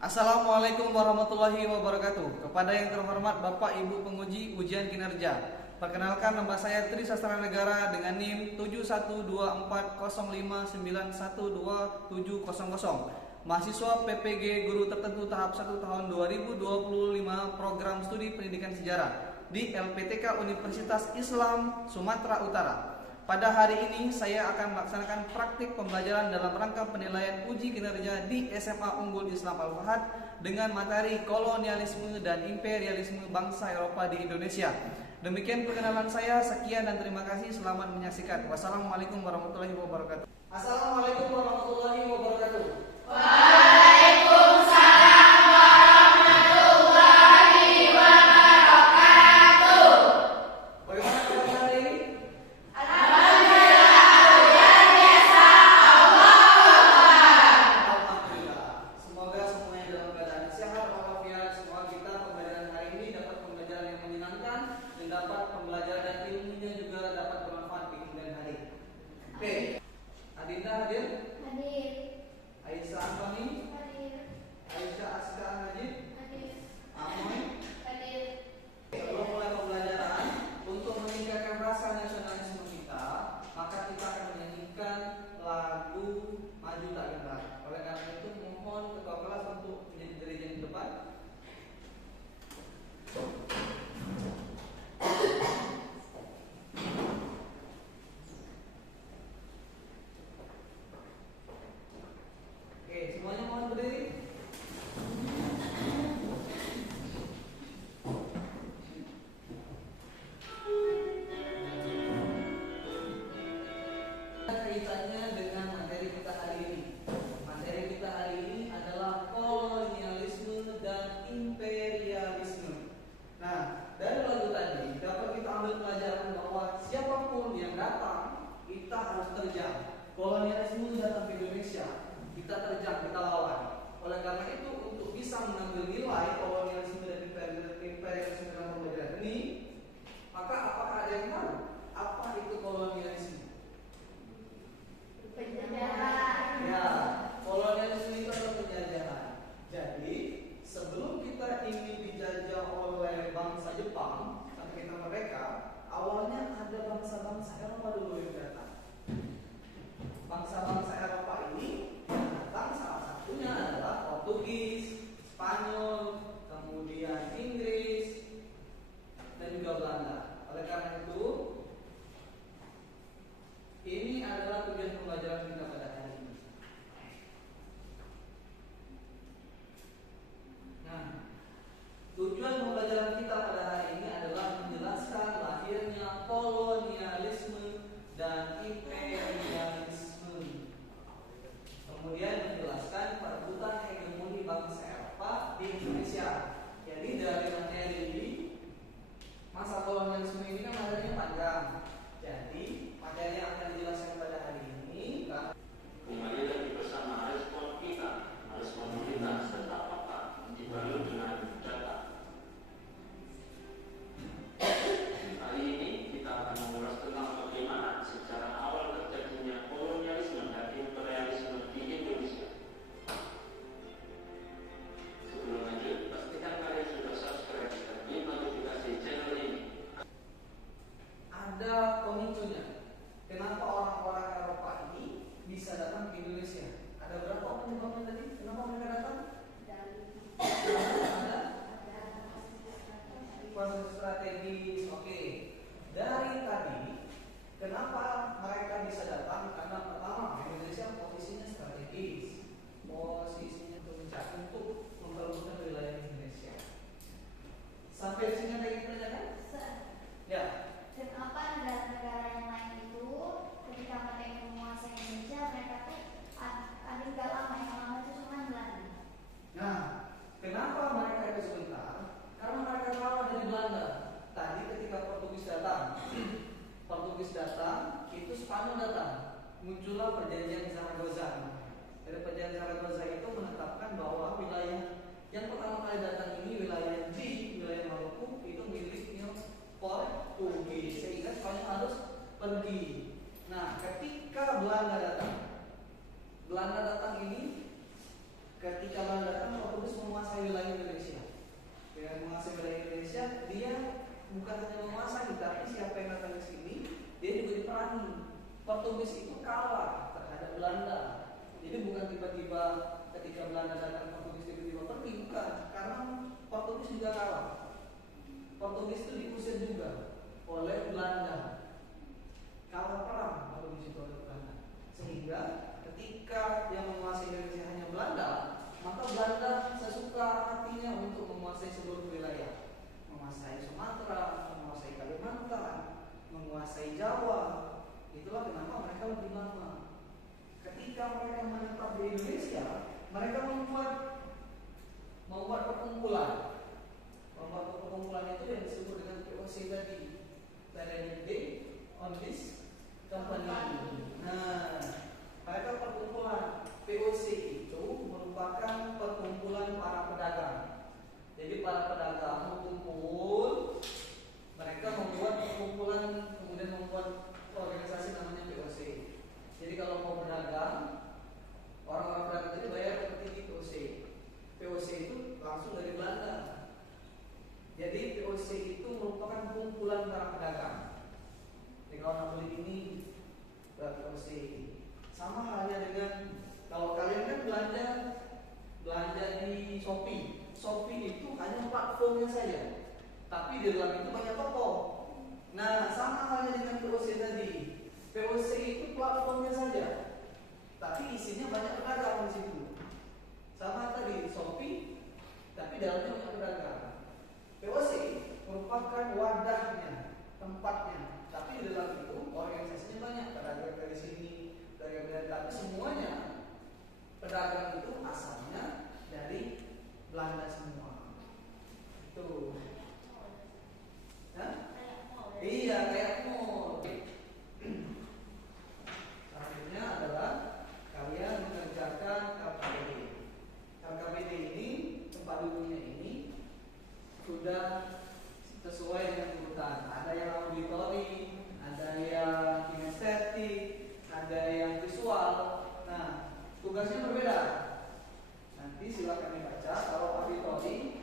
Assalamualaikum warahmatullahi wabarakatuh. Kepada yang terhormat Bapak Ibu penguji ujian kinerja, perkenalkan nama saya Tri Sastra Negara dengan NIM 712405912700. Mahasiswa PPG Guru Tertentu tahap 1 tahun 2025 Program Studi Pendidikan Sejarah di LPTK Universitas Islam Sumatera Utara. Pada hari ini saya akan melaksanakan praktik pembelajaran dalam rangka penilaian uji kinerja di SMA Unggul Islam Al-Fahad dengan materi kolonialisme dan imperialisme bangsa Eropa di Indonesia. Demikian perkenalan saya, sekian dan terima kasih. Selamat menyaksikan. Wassalamualaikum warahmatullahi wabarakatuh. Assalamualaikum warahmatullahi wabarakatuh. Waalaikumsalam warahmatullahi wabarakatuh. Bagaimana kabar hari ini? Alhamdulillah, luar biasa. Alhamdulillah. Semoga semuanya dalam keadaan sehat walafiat. Semoga kita pembelajaran hari ini dapat pembelajaran yang menyenangkan dan dapat pembelajaran dan ilmunya juga dapat bermanfaat di kemudian hari. Oke. Adinda hadir? Hadir. Aisyah Antoni? Hadir. Aisyah Aska Najib? Hadir. Amoy? Hadir. Sebelum mulai pembelajaran, untuk meningkatkan rasa nasionalisme kita, maka kita akan menyanyikan lagu Maju Tak Gentar. Oleh karena itu, mohon ketua kelas untuk menjadi dirijen di depan. Oke, semuanya mohon berdiri. Kaitannya dengan materi kita hari ini. Materi kita hari ini adalah kolonialisme dan imperialisme. Nah, dari lagu tadi dapat kita ambil pelajaran bahwa siapapun yang datang, kita harus terjang. Kolonialisme datang ke Indonesia, kita terjang, kita lawan. Oleh karena itu, untuk bisa mengambil nilai kolonialisme dan imperialisme dalam pembelajaran ini, maka apakah ada yang tahu apa itu kolonialisme? Penjajahan. Ya, kolonialisme itu adalah penjajahan. Jadi, sebelum kita ini dijajah oleh bangsa Jepang sampai kita merdeka, awalnya ada bangsa-bangsa Eropa dulu yang datang. Bangsa-bangsa Eropa ini yang datang salah satunya adalah Portugis, Spanyol, kemudian Inggris, dan juga Belanda. Oleh karena itu, ini adalah tujuan pembelajaran kita pada hari ini. Nah, tujuan pembelajaran kita pada hari ini adalah menjelaskan lahirnya kolonialisme dan imperialisme. Kemudian menjelaskan perebutan hegemoni bangsa Eropa di Indonesia. Belanda sesuka hatinya untuk menguasai seluruh wilayah, menguasai Sumatera, menguasai Kalimantan, menguasai Jawa. Itulah kenapa mereka lebih lama. Ketika mereka menetap di Indonesia, mereka membuat perkumpulan. Membuat perkumpulan itu yang disebut dengan POC tadi. Tadi on this company. Nah, mereka perkumpulan POC itu merupakan perkumpulan para pedagang. Jadi para pedagang berkumpul, mereka membuat perkumpulan, kemudian membuat organisasi namanya POC. Jadi kalau mau berdagang, orang-orang pedagang itu bayar ke petinggi POC. POC itu langsung dari Belanda. Jadi POC itu merupakan kumpulan para pedagang. Jadi kalau nak beli ini, POC. Sama halnya dengan kalau kalian kan belanja di Shopee. Shopee itu hanya platformnya saja, tapi di dalam itu banyak toko. Nah, sama halnya dengan POC tadi. POC itu platformnya saja, tapi isinya banyak pedagang di situ. Sama tadi Shopee, tapi dalamnya banyak pedagang. POC merupakan wadahnya, tempatnya, tapi di dalam itu organisasinya banyak, pedagang dari sini, dari tapi semuanya pedagang itu asalnya dari Belanda semua. Itu. Hah? Iya, kayak mall. Selanjutnya adalah kalian mengerjakan LKPD. LKPD ini, tempat duduknya ini sudah sesuai dengan urutan. Ada yang auditori, ada yang kinestetik, ada yang visual. Nah, tugasnya berbeda. Nanti silakan dibaca. Kalau auditori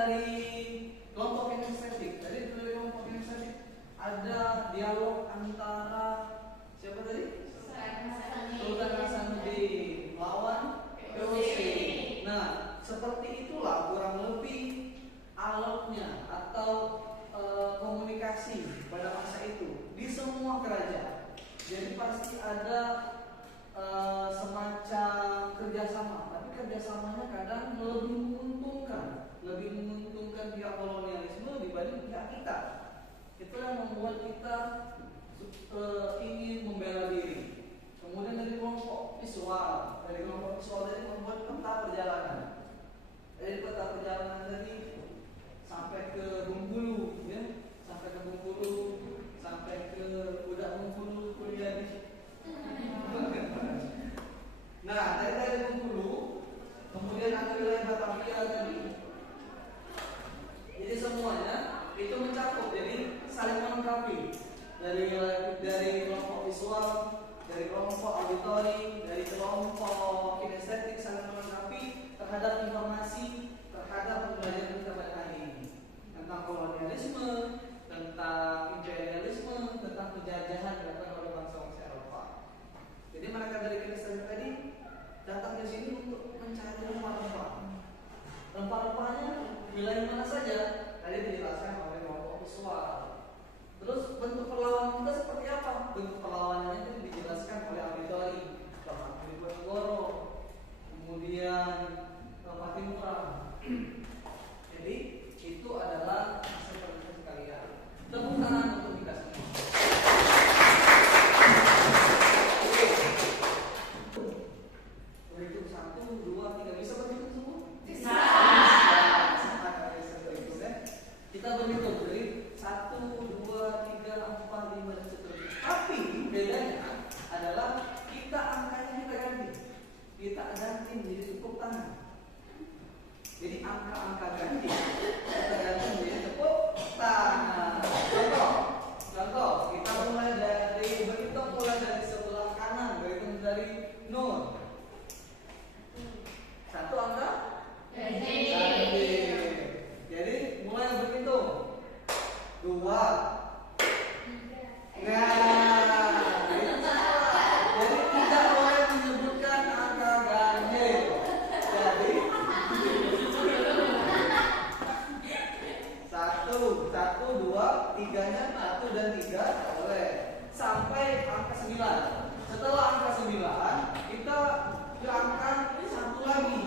dari kelompok kinestetik. Tadi dari kelompok kinestetik ada dialog antara siapa tadi? Sultan Hasanuddin lawan POC. Nah, seperti itulah kurang lebih alatnya atau komunikasi pada masa itu di semua kerajaan. Jadi pasti ada semacam kerjasama, tapi kerjasamanya kadang lebih menguntungkan pihak kolonialisme dibanding pihak kita. Itu yang membuat kita ingin membela diri. Kemudian dari kelompok visual tadi membuat peta perjalanan. Dari peta perjalanan tadi sampai ke Bengkulu, ya, sampai ke udah Bengkulu kuliah di. Nah, dari Bengkulu, kemudian ada wilayah Batavia tadi. Jadi semuanya itu mencakup, jadi saling melengkapi dari kelompok visual, dari kelompok auditori, dari kelompok kinestetik saling melengkapi terhadap informasi, terhadap pembelajaran kita pada hari ini tentang kolonialisme, tentang imperialisme, tentang penjajahan dilakukan oleh bangsa-bangsa Eropa. Jadi mereka dari kinestetik tadi datang ke sini untuk mencari rempah-rempah. Rempah-rempahnya wilayah mana saja? Tadi dijelaskan oleh kelompok visual. Terus bentuk perlawanan kita seperti apa? Bentuk perlawanannya itu dijelaskan oleh auditori, Bapak Diponegoro, kemudian Bapak Timurang. Jadi itu adalah hasil penelitian sekalian. Tepuk tangan untuk kita semua. Berhitung 1, 2, 3, bisa berhitung semua? Bisa. Kita berhitung dari 1, 2, 3, 4, 5 dan seterusnya. Tapi bedanya adalah angkanya kita ganti. Kita ganti menjadi tepuk tangan. Jadi angka ganti kita ganti menjadi tepuk tangan. Contoh, kita mulai berhitung dari sebelah kanan, berhitung dari 0. 1 angka ganti. Jadi mulai berhitung 2. Jadi tidak boleh menyebutkan angka ganjil. Jadi 1, 2, 3-nya 1 dan 3 boleh sampai angka 9. Setelah angka 9 kita ke angka 1 lagi,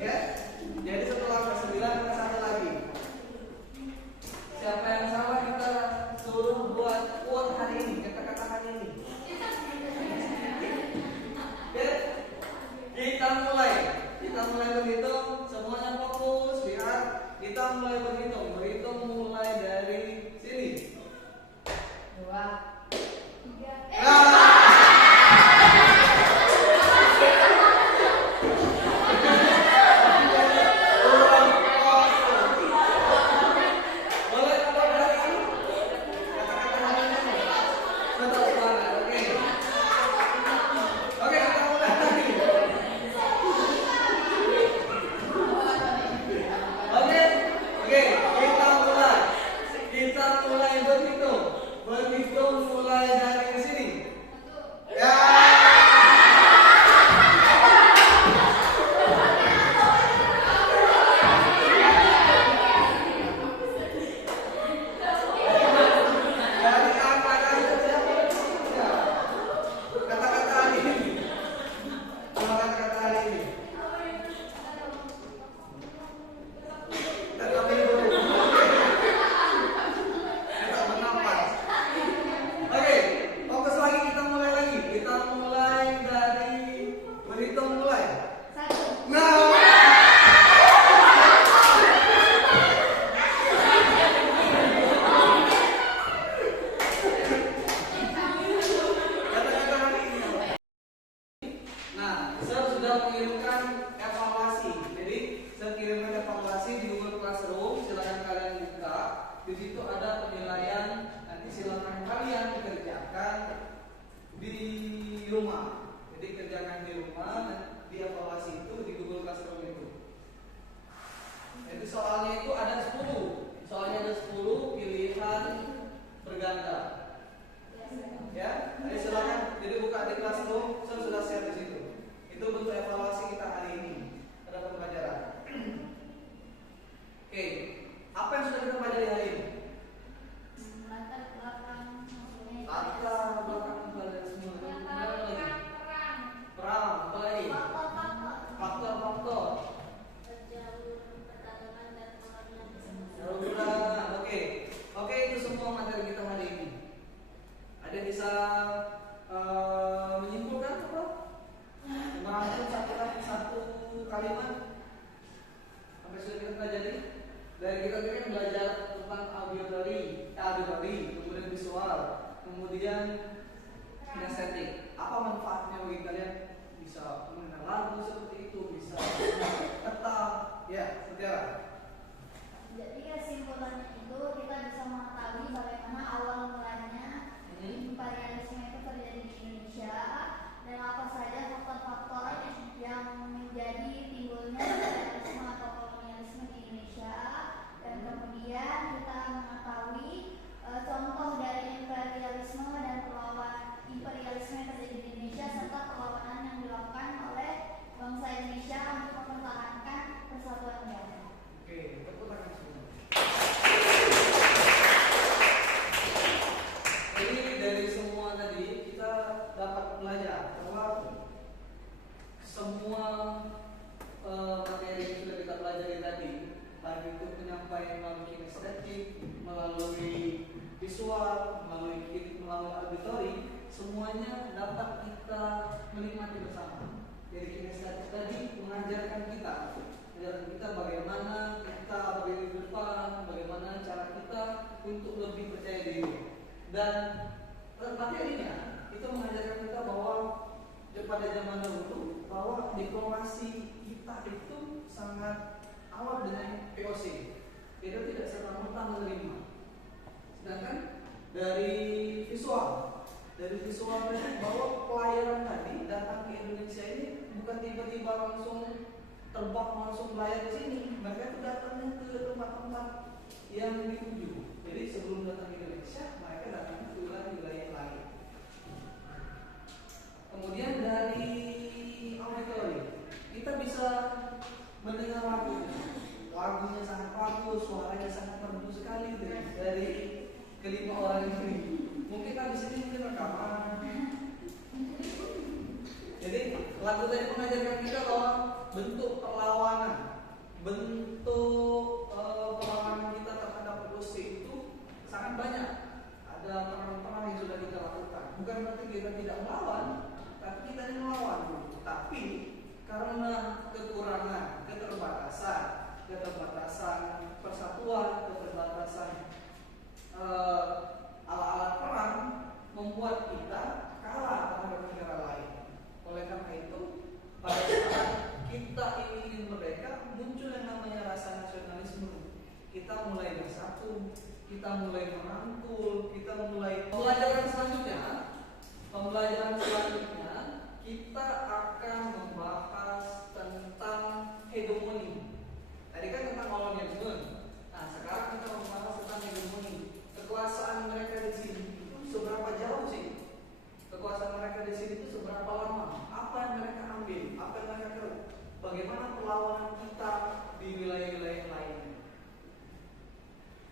ya. Jadi setelah angka 9 angka 1 lagi. Siapa yang salah kita suruh buat quote hari ini, kata-kata hari ini. Oke, kita mulai berhitung, semuanya fokus, lihat. Kita mulai berhitung mulai dari sini. 2, 3. Berhitung mulai dari sini. Ya. Dari angka kata-kata hari ini. Kata-kata hari ini. Mengirimkan evaluasi. Jadi saya kirimkan evaluasi di Google Classroom. Silakan kalian buka. Di situ ada penilaian. Nanti silakan kalian dikerjakan di rumah. Jadi kerjakan di rumah. Di evaluasi itu di Google Classroom itu. Jadi soalnya itu ada Tiara. Jadi kesimpulannya itu kita bisa mengetahui bagaimana awal mulanya imperialisme itu terjadi di Indonesia dan apa saja faktor-faktor yang menjadi timbulnya imperialisme atau kolonialisme di Indonesia, dan kemudian kita mengetahui contoh dari imperialisme dan perlawanan imperialisme yang terjadi di Indonesia serta perlawanan yang dilakukan oleh bangsa Indonesia untuk mempertahankan persatuan negara. Oke, tepuk tangan semua. Jadi dari semua tadi kita dapat belajar bahwa semua materi yang sudah kita pelajari tadi, baik itu penyampaian melalui kinestetik, melalui visual, melalui auditori, semuanya dapat kita menikmati bersama. Jadi kinestetik tadi mengajarkan kita bagaimana kita berdiri di depan, bagaimana cara kita untuk lebih percaya diri. Dan materinya itu mengajarkan kita bahwa pada zaman dahulu bahwa diplomasi kita itu sangat awal dengan POC. Kita tidak serta-merta menerima. Sedangkan dari visual bahwa pelayaran tadi datang ke Indonesia ini bukan tiba-tiba langsung terbang langsung melayar di sini. Mereka itu datangnya ke tempat-tempat yang dituju. Jadi sebelum datang ke Indonesia, mereka datang ke wilayah lain. Kemudian dari auditori, kita bisa mendengar lagunya sangat bagus, suaranya sangat merdu sekali dari kelima orang ini. Mungkin habis ini mungkin rekaman. Jadi lagu tadi mengajarkan kita bahwa bentuk perlawanan kita terhadap korupsi itu sangat banyak. Ada perang-perang yang sudah kita lakukan. Bukan berarti kita tidak melawan, tapi kita ini melawan. Tapi karena kekurangan, keterbatasan persatuan, keterbatasan alat-alat perang membuat kita kalah terhadap negara lain. Oleh karena itu, pada saat kita ingin merdeka, muncul yang namanya rasa nasionalisme. Kita mulai bersatu, kita mulai merangkul, kita mulai pembelajaran selanjutnya kita akan membahas tentang hegemoni. Tadi kan tentang kolonialisme. Nah, sekarang kita membahas tentang hegemoni. Kekuasaan mereka di sini seberapa jauh sih? Kekuasaan mereka di sini itu seberapa lama? Apa yang mereka ambil? Apa yang mereka keruk? Bagaimana perlawanan kita di wilayah-wilayah lain?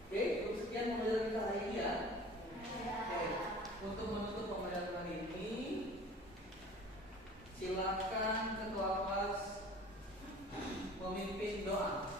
Oke, untuk sekian pembelajaran kita hari ini ya. Oke, untuk menutup pembelajaran hari ini, silakan ketua kelas memimpin doa.